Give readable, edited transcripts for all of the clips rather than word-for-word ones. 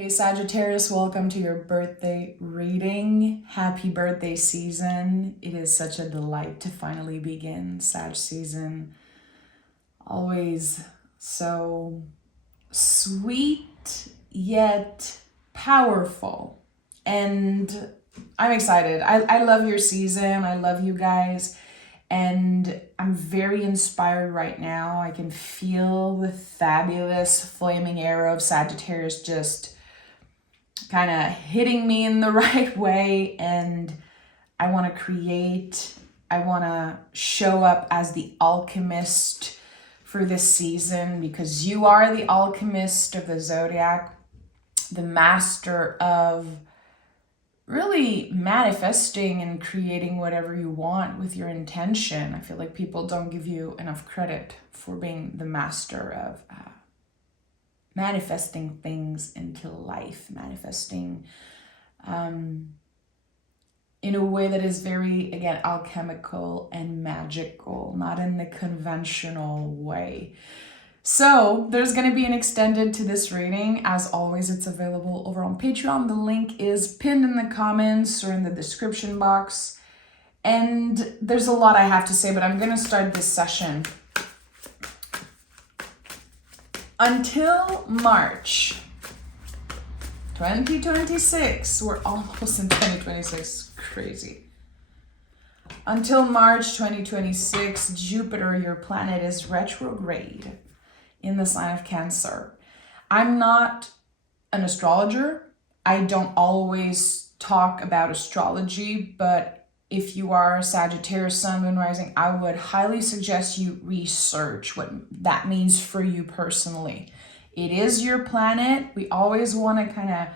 Hey Sagittarius, welcome to your birthday reading. Happy birthday season. It is such a delight to finally begin Sag season. Always so sweet yet powerful. And I'm excited. I love your season. I love you guys. And I'm very inspired right now. I can feel the fabulous flaming arrow of Sagittarius just kind of hitting me in the right way, and I want to create, I want to show up as the alchemist for this season, because you are the alchemist of the zodiac, the master of really manifesting and creating whatever you want with your intention. I feel like people don't give you enough credit for being the master of manifesting things into life, manifesting in a way that is very, again, alchemical and magical, not in the conventional way. So there's going to be an extended to this reading. As always, it's available over on Patreon. The link is pinned in the comments or in the description box. And there's a lot I have to say, but I'm going to start this session. Until March 2026, we're almost in 2026, crazy. Until March 2026, Jupiter, your planet, is retrograde in the sign of Cancer. I'm not an astrologer. I don't always talk about astrology, but if you are a Sagittarius sun, moon, rising, I would highly suggest you research what that means for you personally. It is your planet. We always want to kind of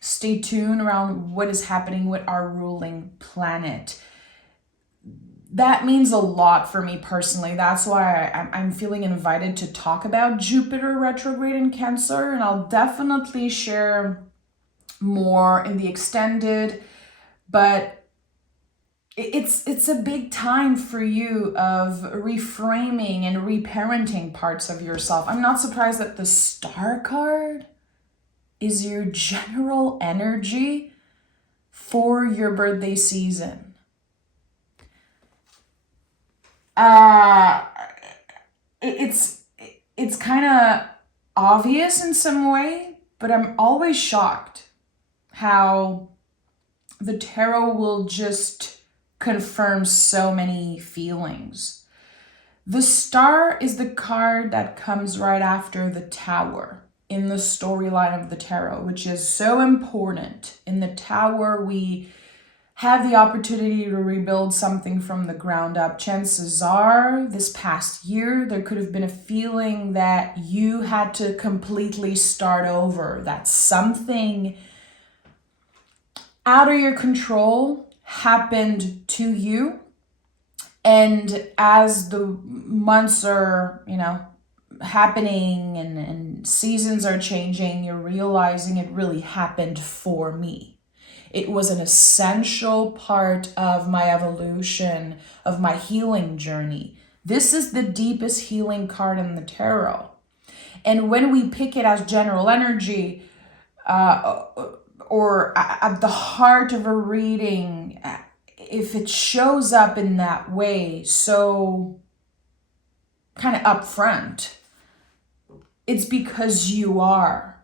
stay tuned around what is happening with our ruling planet. That means a lot for me personally. That's why I'm feeling invited to talk about Jupiter retrograde in Cancer, and I'll definitely share more in the extended, but it's a big time for you of reframing and reparenting parts of yourself. I'm not surprised that the Star card is your general energy for your birthday season. It's kind of obvious in some way, but I'm always shocked how the tarot will just confirm so many feelings. The Star is the card that comes right after the Tower in the storyline of the tarot, which is so important. In the Tower, we have the opportunity to rebuild something from the ground up. Chances are, this past year, there could have been a feeling that you had to completely start over, that something out of your control happened to you. And as the months are, happening and seasons are changing, you're realizing it really happened for me. It was an essential part of my evolution, of my healing journey. This is the deepest healing card in the tarot. And when we pick it as general energy, or at the heart of a reading, if it shows up in that way, so kind of upfront, it's because you are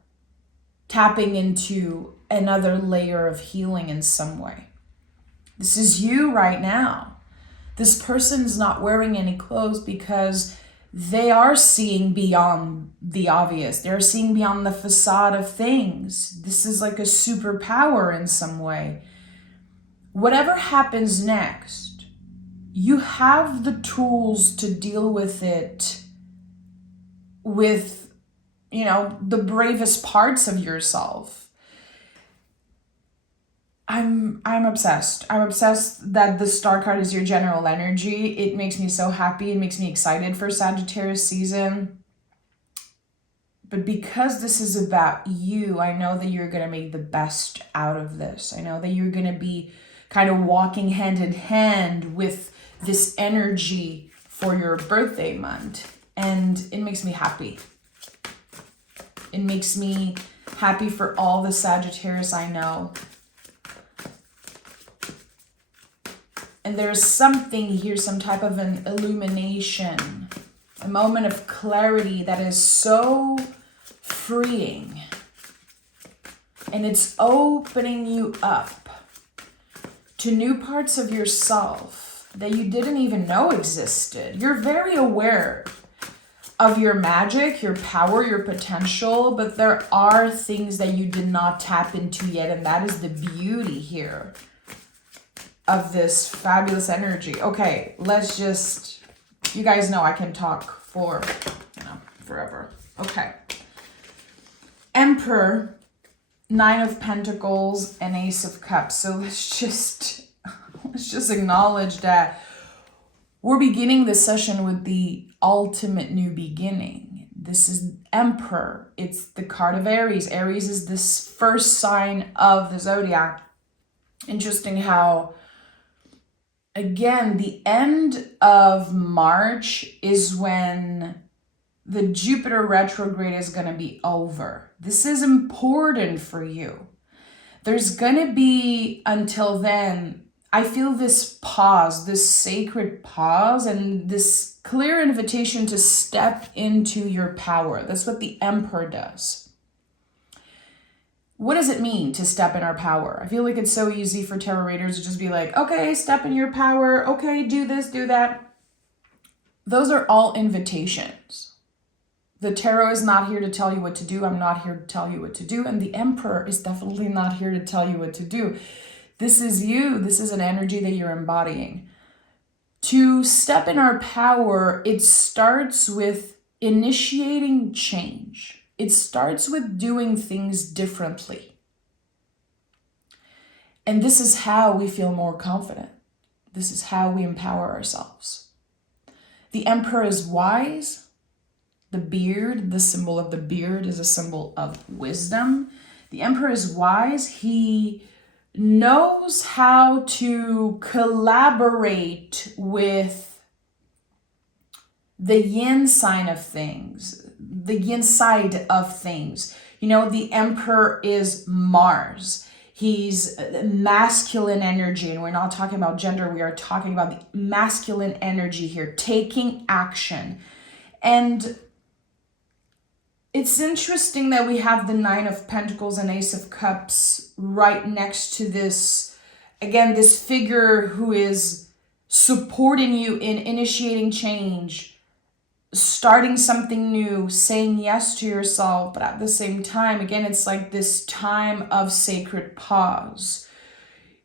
tapping into another layer of healing in some way. This is you right now. This person's not wearing any clothes because they are seeing beyond the obvious. They're seeing beyond the facade of things. This is like a superpower in some way. Whatever happens next, you have the tools to deal with it with, the bravest parts of yourself. I'm obsessed. I'm obsessed that the Star card is your general energy. It makes me so happy. It makes me excited for Sagittarius season. But because this is about you, I know that you're going to make the best out of this. I know that you're going to be kind of walking hand in hand with this energy for your birthday month. And it makes me happy. It makes me Happy for all the Sagittarius I know. And there's something here, some type of an illumination, a moment of clarity that is so freeing. And it's opening you up to new parts of yourself that you didn't even know existed. You're very aware of your magic, your power, your potential, but there are things that you did not tap into yet, and that is the beauty here of this fabulous energy. Okay, let's just, you guys know I can talk for, forever. Okay. Emperor, Nine of Pentacles, and Ace of Cups. So let's just acknowledge that we're beginning this session with the ultimate new beginning. This is Emperor. It's the card of Aries. Aries is this first sign of the zodiac. Interesting how, again, the end of March is when the Jupiter retrograde is going to be over. This is important for you. There's going to be, until then, I feel this pause, this sacred pause, and this clear invitation to step into your power. That's what the Emperor does. What does it mean to step in our power? I feel like it's so easy for tarot readers to just be like, okay, step in your power. Okay, do this, do that. Those are all invitations. The tarot is not here to tell you what to do. I'm not here to tell you what to do. And the Emperor is definitely not here to tell you what to do. This is you. This is an energy that you're embodying. To step in our power, it starts with initiating change. It starts with doing things differently. And this is how we feel more confident. This is how we empower ourselves. The Emperor is wise. The beard, the symbol of the beard, is a symbol of wisdom. The Emperor is wise. He knows how to collaborate with the yin sign of things, the yin side of things. You know, the Emperor is Mars. He's masculine energy, and we're not talking about gender. We are talking about the masculine energy here, taking action. And it's interesting that we have the Nine of Pentacles and Ace of Cups right next to this, again, this figure who is supporting you in initiating change, starting something new, saying yes to yourself. But at the same time, again, it's like this time of sacred pause.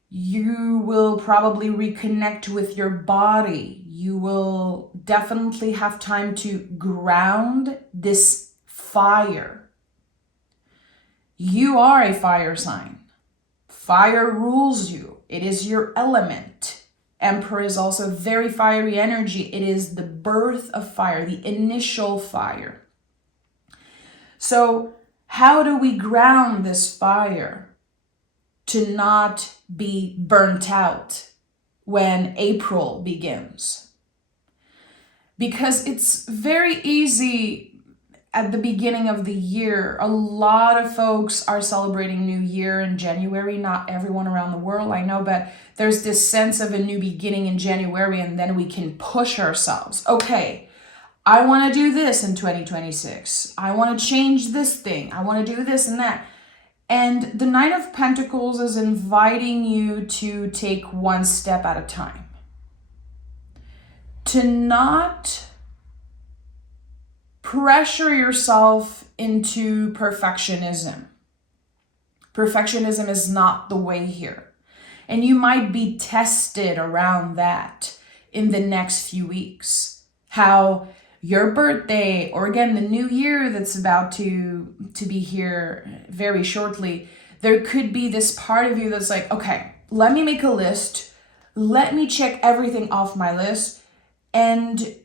You will probably reconnect with your body. You will definitely have time to ground this fire. You are a fire sign. Fire rules you. It is your element. Emperor is also very fiery energy. It is the birth of fire, the initial fire. So how do we ground this fire to not be burnt out when April begins? Because it's very easy at the beginning of the year. A lot of folks are celebrating New Year in January. Not everyone around the world, I know, but there's this sense of a new beginning in January, and then we can push ourselves. Okay, I want to do this in 2026. I want to change this thing. I want to do this and that. And the Nine of Pentacles is inviting you to take one step at a time. To not pressure yourself into perfectionism. Perfectionism is not the way here. And you might be tested around that in the next few weeks. How your birthday, or again, the new year that's about to be here very shortly, there could be this part of you that's like, okay, let me make a list. Let me check everything off my list. And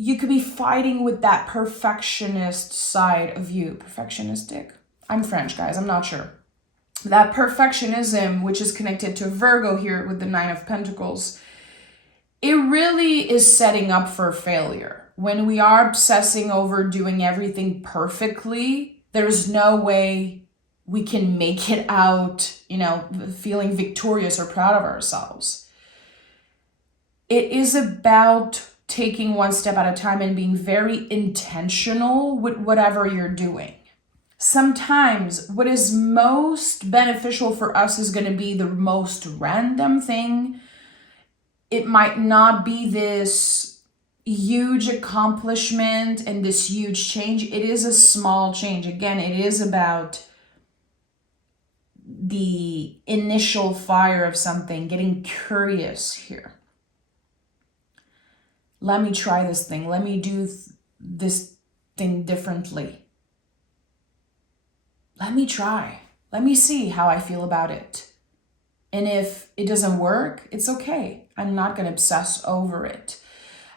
you could be fighting with that perfectionist side of you. Perfectionistic? I'm French, guys. I'm not sure. That perfectionism, which is connected to Virgo here with the Nine of Pentacles, it really is setting up for failure. When we are obsessing over doing everything perfectly, there's no way we can make it out, feeling victorious or proud of ourselves. It is about taking one step at a time and being very intentional with whatever you're doing. Sometimes what is most beneficial for us is going to be the most random thing. It might not be this huge accomplishment and this huge change. It is a small change. Again, it is about the initial fire of something, getting curious here. Let me try this thing. Let me do this thing differently. Let me try. Let me see how I feel about it. And if it doesn't work, it's okay. I'm not going to obsess over it.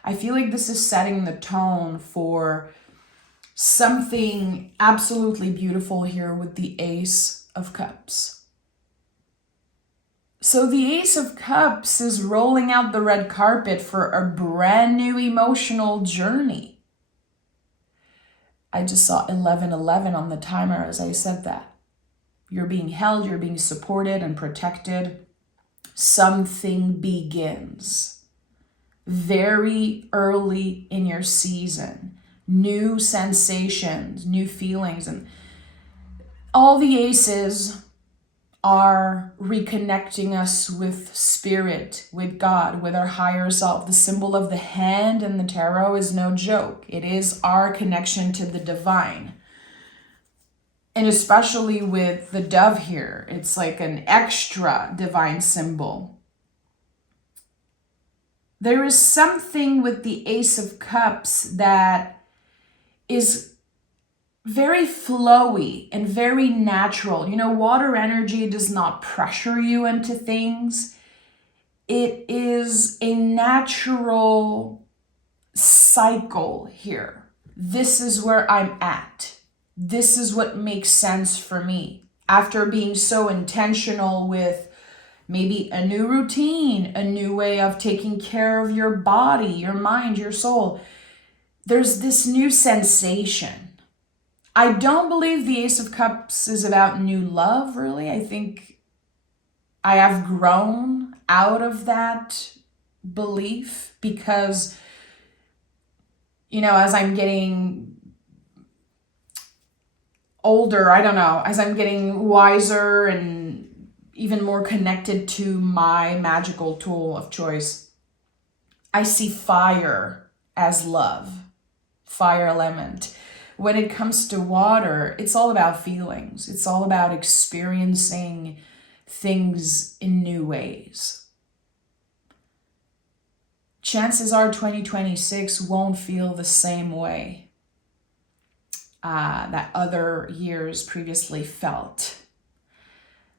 I feel like this is setting the tone for something absolutely beautiful here with the Ace of Cups. So the Ace of Cups is rolling out the red carpet for a brand new emotional journey. I just saw 1111 on the timer as I said that. You're being held, you're being supported and protected. Something begins very early in your season. New sensations, new feelings, and all the aces are reconnecting us with spirit, with God, with our higher self. The symbol of the hand in the tarot is no joke. It is our connection to the divine. And especially with the dove here, it's like an extra divine symbol. There is something with the Ace of Cups that is very flowy and very natural. Water energy does not pressure you into things. It is a natural cycle here. This is where I'm at. This is what makes sense for me. After being so intentional with maybe a new routine, a new way of taking care of your body, your mind, your soul, there's this new sensation. I don't believe the Ace of Cups is about new love, really. I think I have grown out of that belief because, as I'm getting older, as I'm getting wiser and even more connected to my magical tool of choice, I see fire as love, fire element. When it comes to water, it's all about feelings. It's all about experiencing things in new ways. Chances are 2026 won't feel the same way that other years previously felt.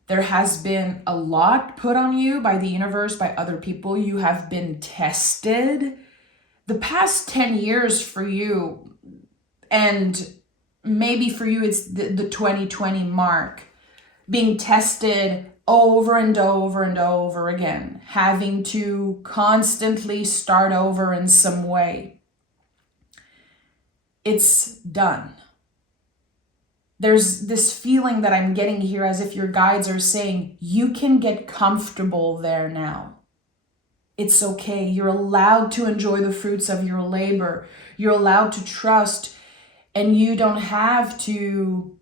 There has been a lot put on you by the universe, by other people. You have been tested. The past 10 years for you, and maybe for you, it's the 2020 mark, being tested over and over and over again, having to constantly start over in some way. It's done. There's this feeling that I'm getting here as if your guides are saying, you can get comfortable there now. It's okay. You're allowed to enjoy the fruits of your labor. You're allowed to trust. And you don't have to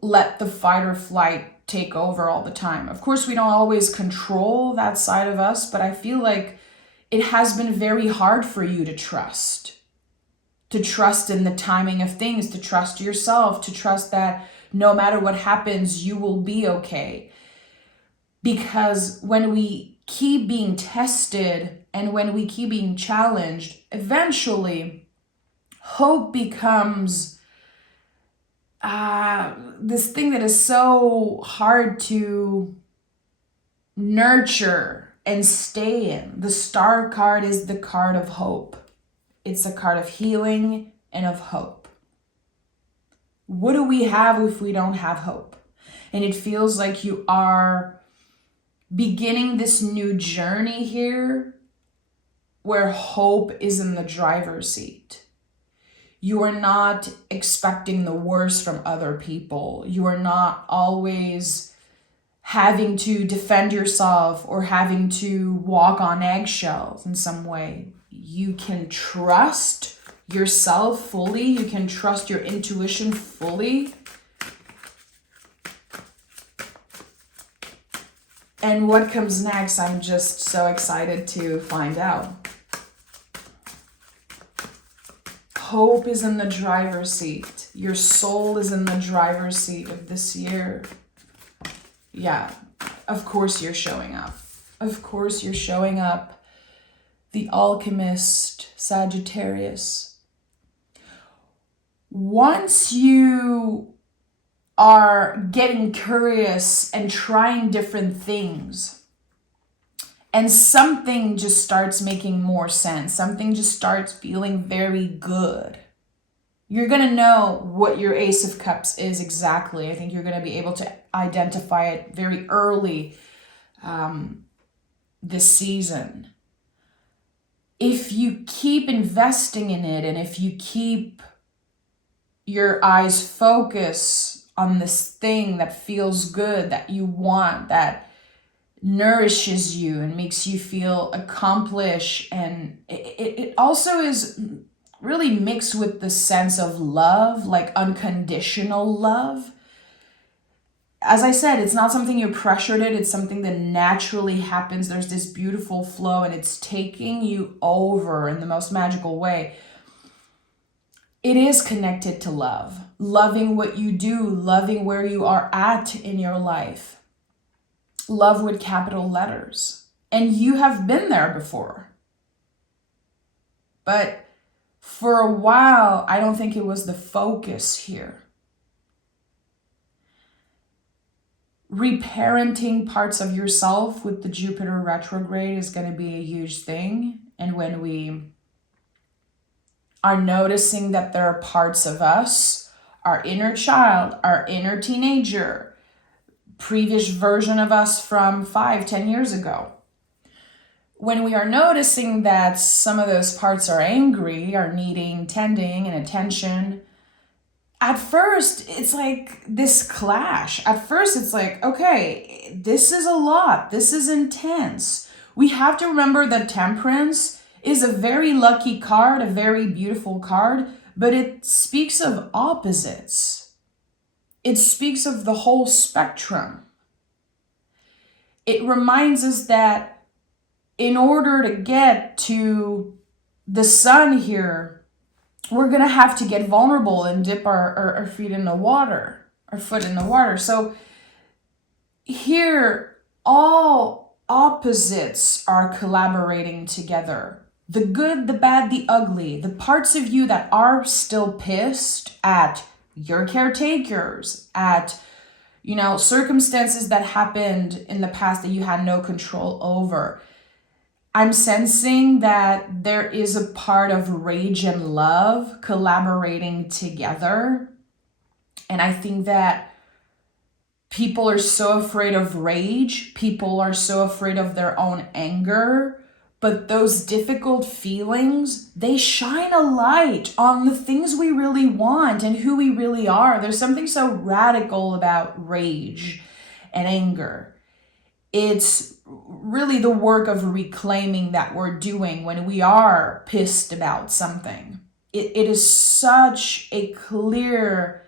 let the fight or flight take over all the time. Of course, we don't always control that side of us, but I feel like it has been very hard for you to trust in the timing of things, to trust yourself, to trust that no matter what happens, you will be okay. Because when we keep being tested and when we keep being challenged, eventually hope becomes this thing that is so hard to nurture and stay in. The Star card is the card of hope. It's a card of healing and of hope. What do we have if we don't have hope? And it feels like you are beginning this new journey here where hope is in the driver's seat. You are not expecting the worst from other people. You are not always having to defend yourself or having to walk on eggshells in some way. You can trust yourself fully. You can trust your intuition fully. And what comes next, I'm just so excited to find out. Hope is in the driver's seat. Your soul is in the driver's seat of this year. Yeah, of course you're showing up. Of course you're showing up. The Alchemist, Sagittarius. Once you are getting curious and trying different things, and something just starts making more sense, something just starts feeling very good, you're going to know what your Ace of Cups is exactly. I think you're going to be able to identify it very early this season. If you keep investing in it, and if you keep your eyes focused on this thing that feels good, that you want, that nourishes you and makes you feel accomplished, and it also is really mixed with the sense of love, like unconditional love. As I said, it's not something you're pressured in, it's something that naturally happens. There's this beautiful flow and it's taking you over in the most magical way. It is connected to love. Loving what you do, loving where you are at in your life. Love with capital letters. And you have been there before. But for a while, I don't think it was the focus here. Reparenting parts of yourself with the Jupiter retrograde is going to be a huge thing. And when we are noticing that there are parts of us, our inner child, our inner teenager, previous version of us from 5-10 years ago, when we are noticing that some of those parts are angry, are needing tending and attention, at first it's like this clash. At first it's like, okay, this is a lot. This is intense. We have to remember that Temperance is a very lucky card, a very beautiful card, but it speaks of opposites. It speaks of the whole spectrum. It reminds us that in order to get to the sun here, we're going to have to get vulnerable and dip our feet in the water, our foot in the water. So here, all opposites are collaborating together. The good, the bad, the ugly, the parts of you that are still pissed at your caretakers, at, circumstances that happened in the past that you had no control over. I'm sensing that there is a part of rage and love collaborating together. And I think that people are so afraid of rage. People are so afraid of their own anger. But those difficult feelings, they shine a light on the things we really want and who we really are. There's something so radical about rage and anger. It's really the work of reclaiming that we're doing when we are pissed about something. It is such a clear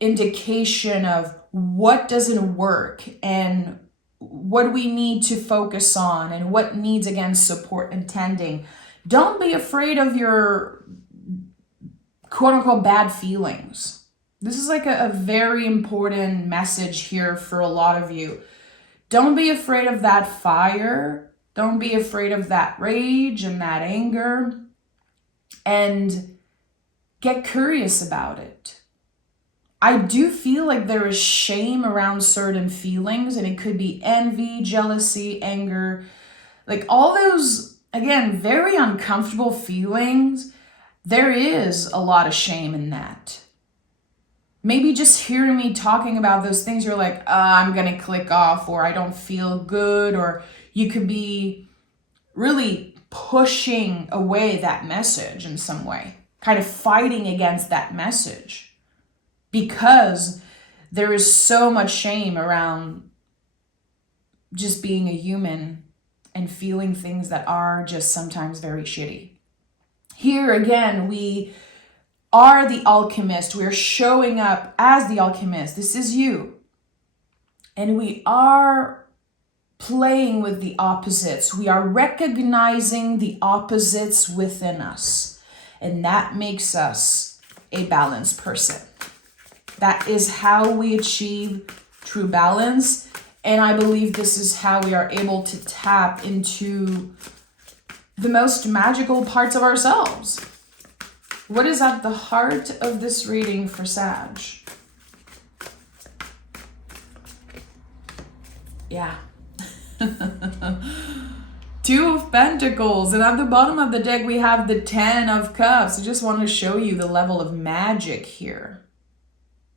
indication of what doesn't work and what we need to focus on and what needs, again, support and tending. Don't be afraid of your quote unquote bad feelings. This is like a very important message here for a lot of you. Don't be afraid of that fire. Don't be afraid of that rage and that anger. And get curious about it. I do feel like there is shame around certain feelings, and it could be envy, jealousy, anger, like all those, again, very uncomfortable feelings. There is a lot of shame in that. Maybe just hearing me talking about those things, you're like, I'm going to click off, or I don't feel good, or you could be really pushing away that message in some way. kind of fighting against that message because there is so much shame around just being a human and feeling things that are just sometimes very shitty. Here again, we are the alchemist. We're showing up as the alchemist. This is you. And we are playing with the opposites. We are recognizing the opposites within us. And that makes us a balanced person. That is how we achieve true balance. And I believe this is how we are able to tap into the most magical parts of ourselves. What is at the heart of this reading for Sag? Yeah. Two of Pentacles, and at the bottom of the deck we have the 10 of Cups. I just want to show you the level of magic here.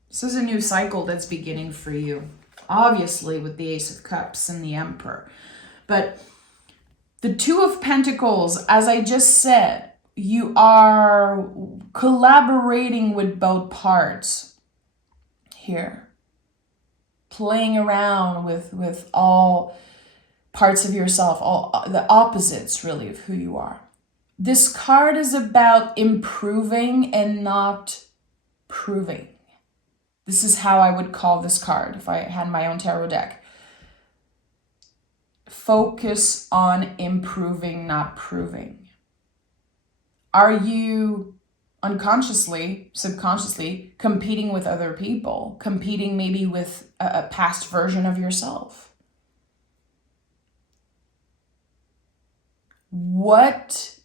This is a new cycle that's beginning for you, obviously with the Ace of Cups and the Emperor. But the Two of Pentacles, as I just said, you are collaborating with both parts here. Playing around with all parts of yourself, all the opposites really of who you are. This card is about improving and not proving. This is how I would call this card if I had my own tarot deck. Focus on improving, not proving. Are you unconsciously, subconsciously competing with other people, competing maybe with a past version of yourself? What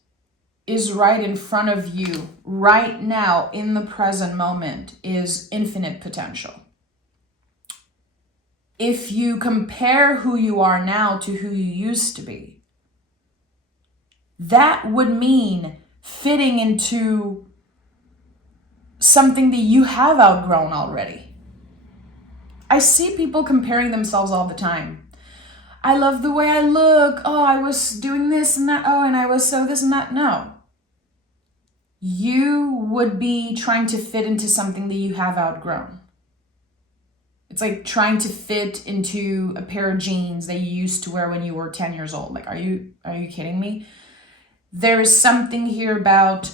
is right in front of you right now in the present moment is infinite potential. If you compare who you are now to who you used to be, that would mean fitting into something that you have outgrown already. I see people comparing themselves all the time. I love the way I look. Oh, I was doing this and that. Oh, and I was so this and that. No. You would be trying to fit into something that you have outgrown. It's like trying to fit into a pair of jeans that you used to wear when you were 10 years old. Like, are you kidding me? There is something here about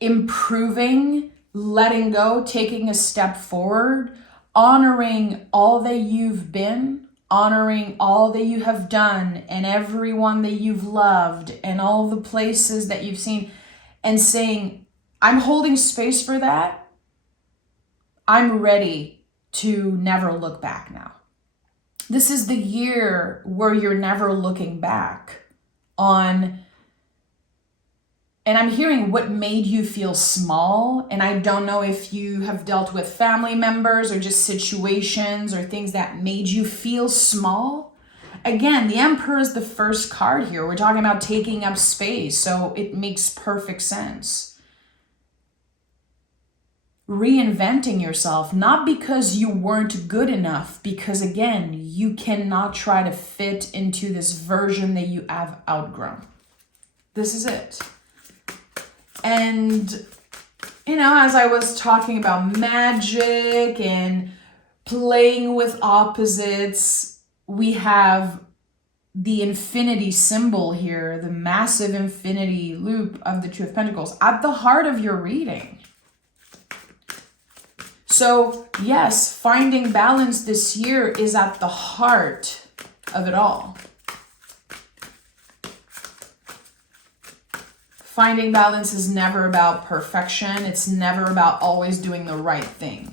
improving, letting go, taking a step forward, honoring all that you've been, honoring all that you have done and everyone that you've loved and all the places that you've seen, and saying, I'm holding space for that. I'm ready to never look back now. This is the year where you're never looking back on. And I'm hearing what made you feel small. And I don't know if you have dealt with family members or just situations or things that made you feel small. Again, the Emperor is the first card here. We're talking about taking up space, so it makes perfect sense. Reinventing yourself, not because you weren't good enough, because again, you cannot try to fit into this version that you have outgrown. This is it. And, you know, as I was talking about magic and playing with opposites, we have the infinity symbol here, the massive infinity loop of the Two of Pentacles at the heart of your reading. So yes, finding balance this year is at the heart of it all. Finding balance is never about perfection. It's never about always doing the right thing.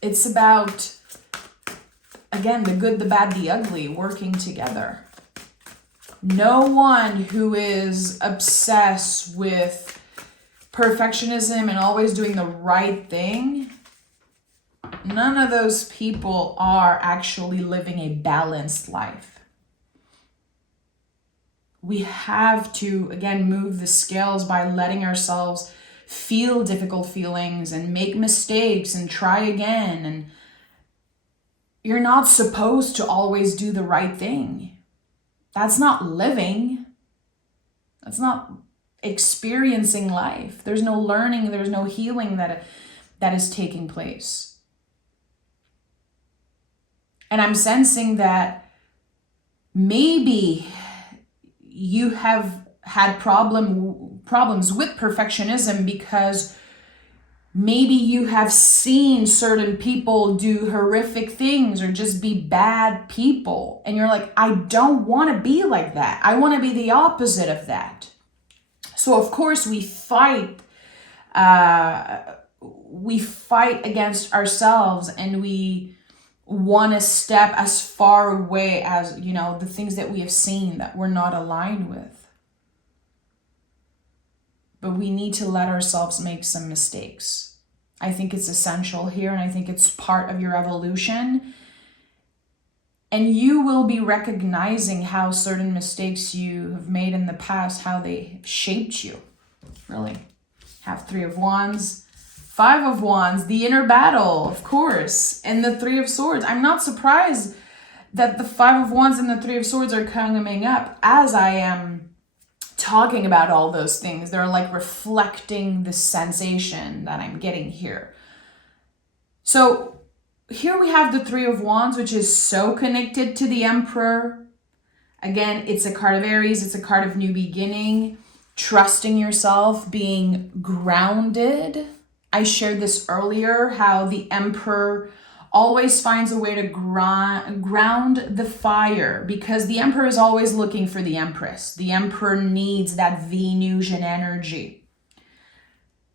It's about, again, the good, the bad, the ugly working together. No one who is obsessed with perfectionism and always doing the right thing, none of those people are actually living a balanced life. We have to, again, move the scales by letting ourselves feel difficult feelings and make mistakes and try again. And you're not supposed to always do the right thing. That's not living. That's not experiencing life. There's no learning, there's no healing that is taking place. And I'm sensing that maybe you have had problems with perfectionism because maybe you have seen certain people do horrific things or just be bad people. And you're like, I don't want to be like that. I want to be the opposite of that. So of course we fight against ourselves, and we want to step as far away as, you know, the things that we have seen that we're not aligned with. But we need to let ourselves make some mistakes. I think it's essential here, and I think it's part of your evolution. And you will be recognizing how certain mistakes you have made in the past, how they shaped you. Really. Have 3 of Wands, 5 of Wands, the inner battle, of course, and the 3 of Swords. I'm not surprised that the 5 of Wands and the 3 of Swords are coming up as I am talking about all those things. They're like reflecting the sensation that I'm getting here. So here we have the 3 of Wands, which is so connected to the Emperor. Again, it's a card of Aries. It's a card of new beginning, trusting yourself, being grounded. I shared this earlier, how the Emperor always finds a way to ground the fire, because the Emperor is always looking for the Empress. The Emperor needs that Venusian energy.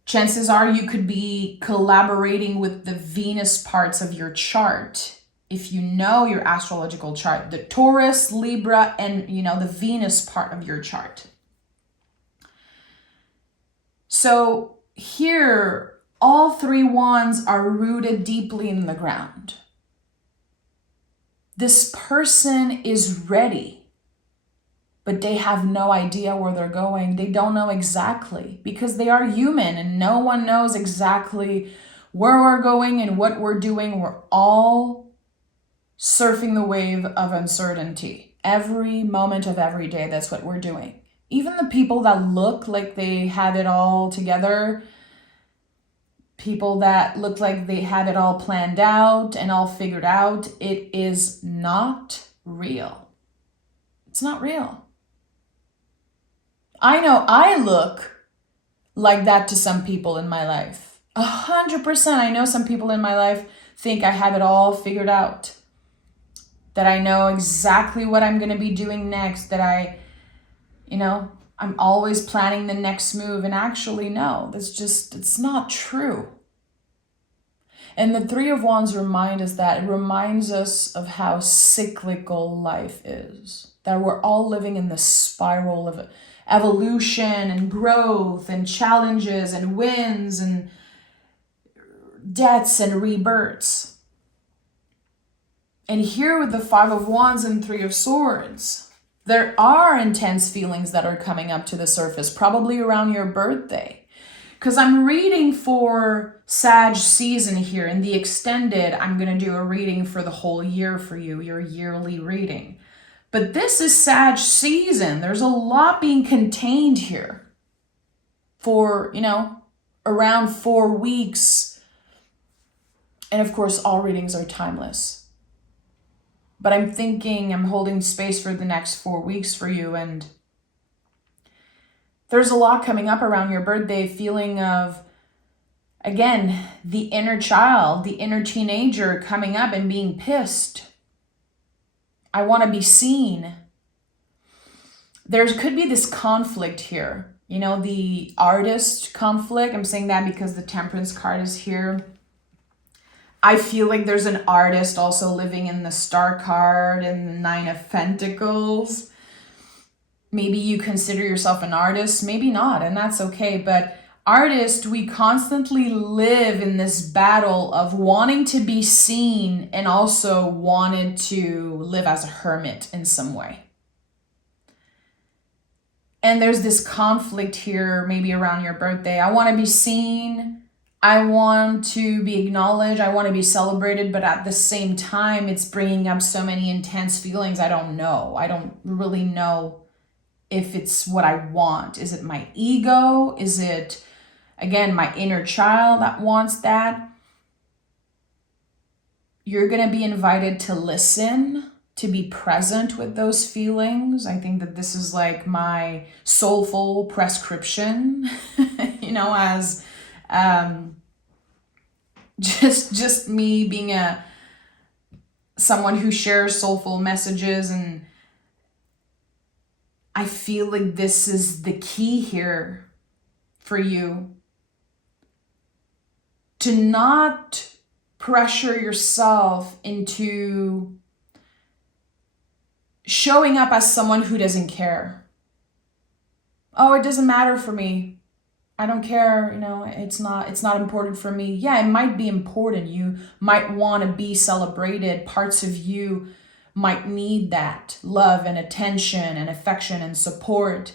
Chances are you could be collaborating with the Venus parts of your chart. If you know your astrological chart, the Taurus, Libra, and the Venus part of your chart. So here, all 3 wands are rooted deeply in the ground. This person is ready, but they have no idea where they're going. They don't know exactly, because they are human and no one knows exactly where we're going and what we're doing. We're all surfing the wave of uncertainty. Every moment of every day, that's what we're doing. Even the people that look like they have it all together, people that look like they have it all planned out and all figured out, it is not real. It's not real. I know I look like that to some people in my life. 100%. I know some people in my life think I have it all figured out, that I know exactly what I'm going to be doing next, that I'm always planning the next move. And actually, no, it's not true. And the 3 of Wands remind us that. It reminds us of how cyclical life is, that we're all living in this spiral of evolution and growth and challenges and wins and deaths and rebirths. And here with the 5 of Wands and 3 of Swords, there are intense feelings that are coming up to the surface, probably around your birthday. Because I'm reading for Sag season here. In the extended, I'm going to do a reading for the whole year for you, your yearly reading. But this is Sag season. There's a lot being contained here for, around 4 weeks. And of course, all readings are timeless. But I'm holding space for the next 4 weeks for you. And there's a lot coming up around your birthday, feeling of, again, the inner child, the inner teenager coming up and being pissed. I want to be seen. There could be this conflict here. The artist conflict. I'm saying that because the Temperance card is here. I feel like there's an artist also living in the Star card and the 9 of Pentacles. Maybe you consider yourself an artist, maybe not, and that's okay. But artists, we constantly live in this battle of wanting to be seen and also wanted to live as a hermit in some way. And there's this conflict here, maybe around your birthday. I want to be seen. I want to be acknowledged. I want to be celebrated. But at the same time, it's bringing up so many intense feelings. I don't know. I don't really know if it's what I want. Is it my ego? Is it, again, my inner child that wants that? You're going to be invited to listen, to be present with those feelings. I think that this is like my soulful prescription, as just me being someone who shares soulful messages, and I feel like this is the key here for you, to not pressure yourself into showing up as someone who doesn't care. Oh, it doesn't matter for me. I don't care, it's not important for me. Yeah, it might be important. You might want to be celebrated. Parts of you might need that love and attention and affection and support.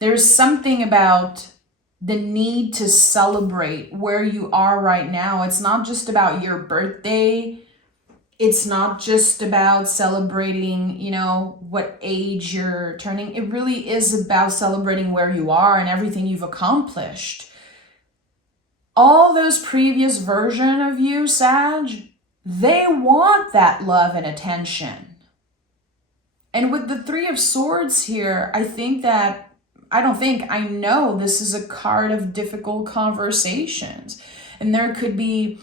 There's something about the need to celebrate where you are right now. It's not just about your birthday. It's not just about celebrating, what age you're turning. It really is about celebrating where you are and everything you've accomplished. All those previous versions of you, Sag, they want that love and attention. And with the Three of Swords here, I know this is a card of difficult conversations. And there could be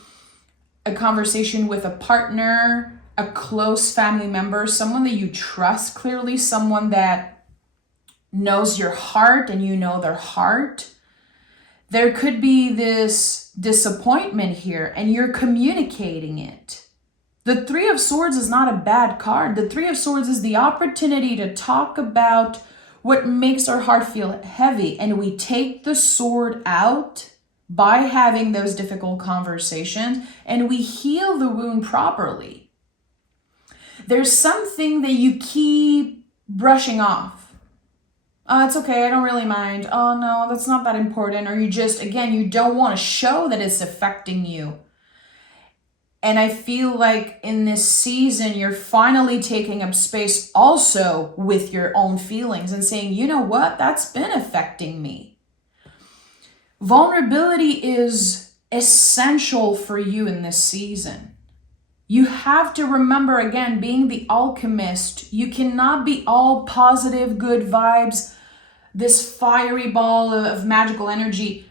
a conversation with a partner, a close family member, someone that you trust clearly, someone that knows your heart and you know their heart. There could be this disappointment here and you're communicating it. The Three of Swords is not a bad card. The Three of Swords is the opportunity to talk about what makes our heart feel heavy, and we take the sword out by having those difficult conversations, and we heal the wound properly. There's something that you keep brushing off. Oh, it's okay, I don't really mind. Oh no, that's not that important. Or you don't want to show that it's affecting you. And I feel like in this season, you're finally taking up space also with your own feelings and saying, you know what, that's been affecting me. Vulnerability is essential for you in this season. You have to remember, again, being the alchemist, you cannot be all positive, good vibes, this fiery ball of magical energy.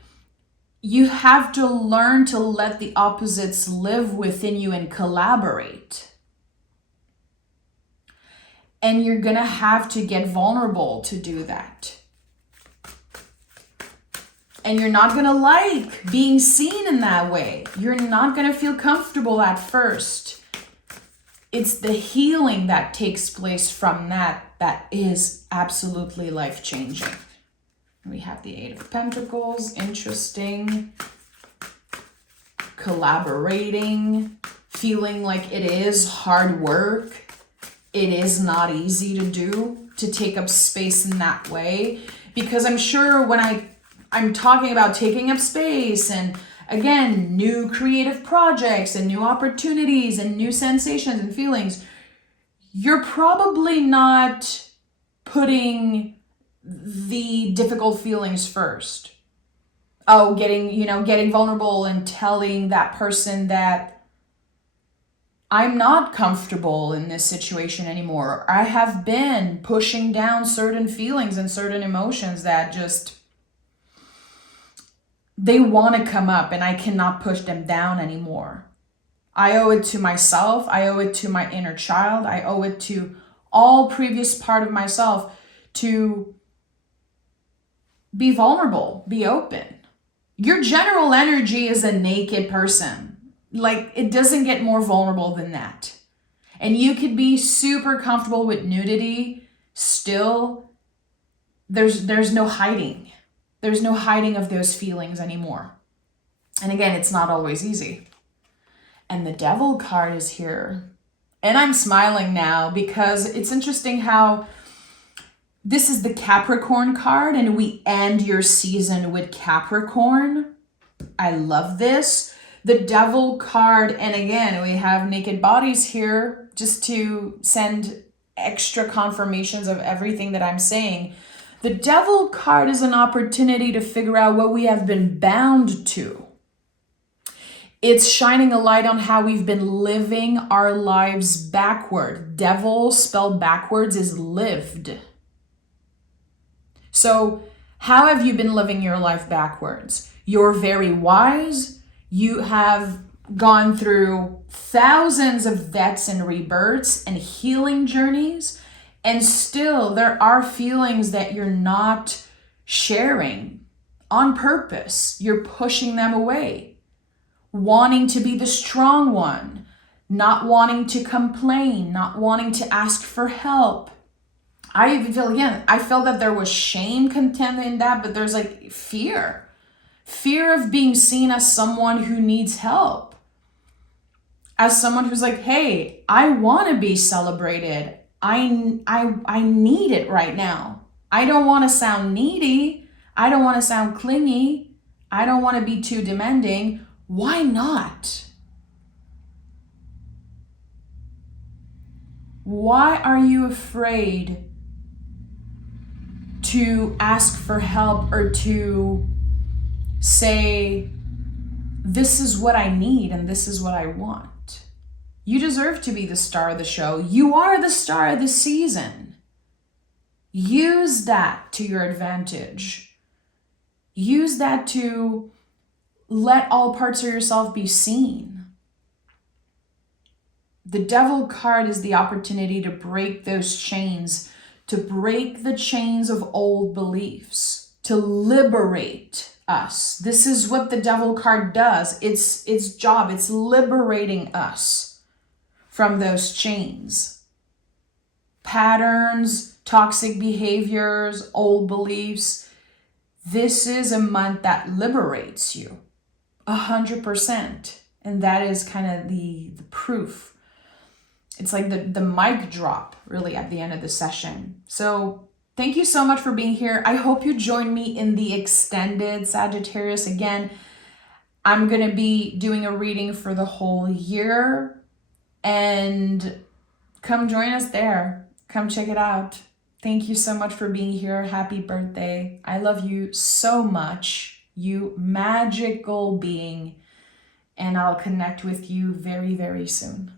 You have to learn to let the opposites live within you and collaborate. And you're going to have to get vulnerable to do that. And you're not going to like being seen in that way. You're not going to feel comfortable at first. It's the healing that takes place from that is absolutely life-changing. We have the Eight of Pentacles, interesting, collaborating, feeling like it is hard work. It is not easy to do, to take up space in that way. Because I'm sure when I'm talking about taking up space and, again, new creative projects and new opportunities and new sensations and feelings, you're probably not putting the difficult feelings first. Oh, getting vulnerable and telling that person that I'm not comfortable in this situation anymore. I have been pushing down certain feelings and certain emotions that just, they want to come up and I cannot push them down anymore. I owe it to myself. I owe it to my inner child. I owe it to all previous part of myself to be vulnerable, be open. Your general energy is a naked person. Like, it doesn't get more vulnerable than that. And you could be super comfortable with nudity. Still, there's no hiding. There's no hiding of those feelings anymore. And again, it's not always easy. And the Devil card is here. And I'm smiling now because it's interesting how this is the Capricorn card, and we end your season with Capricorn. I love this. The Devil card, and again, we have naked bodies here just to send extra confirmations of everything that I'm saying. The Devil card is an opportunity to figure out what we have been bound to. It's shining a light on how we've been living our lives backward. Devil spelled backwards is lived. So how have you been living your life backwards? You're very wise. You have gone through thousands of deaths and rebirths and healing journeys, and still there are feelings that you're not sharing on purpose. You're pushing them away, wanting to be the strong one, not wanting to complain, not wanting to ask for help. I even feel, again, I felt that there was shame content in that, but there's like fear of being seen as someone who needs help, as someone who's like, hey, I want to be celebrated. I need it right now. I don't want to sound needy. I don't want to sound clingy. I don't want to be too demanding. Why not? Why are you afraid to ask for help or to say, this is what I need and this is what I want? You deserve to be the star of the show. You are the star of the season. Use that to your advantage. Use that to let all parts of yourself be seen. The Devil card is the opportunity to break those chains, to break the chains of old beliefs, to liberate us. This is what the Devil card does. Its job, it's liberating us from those chains. Patterns, toxic behaviors, old beliefs. This is a month that liberates you 100%. And that is kind of the proof. It's like the mic drop really at the end of the session. So thank you so much for being here. I hope you join me in the extended Sagittarius. Again, I'm going to be doing a reading for the whole year, and come join us there. Come check it out. Thank you so much for being here. Happy birthday. I love you so much, you magical being, and I'll connect with you very, very soon.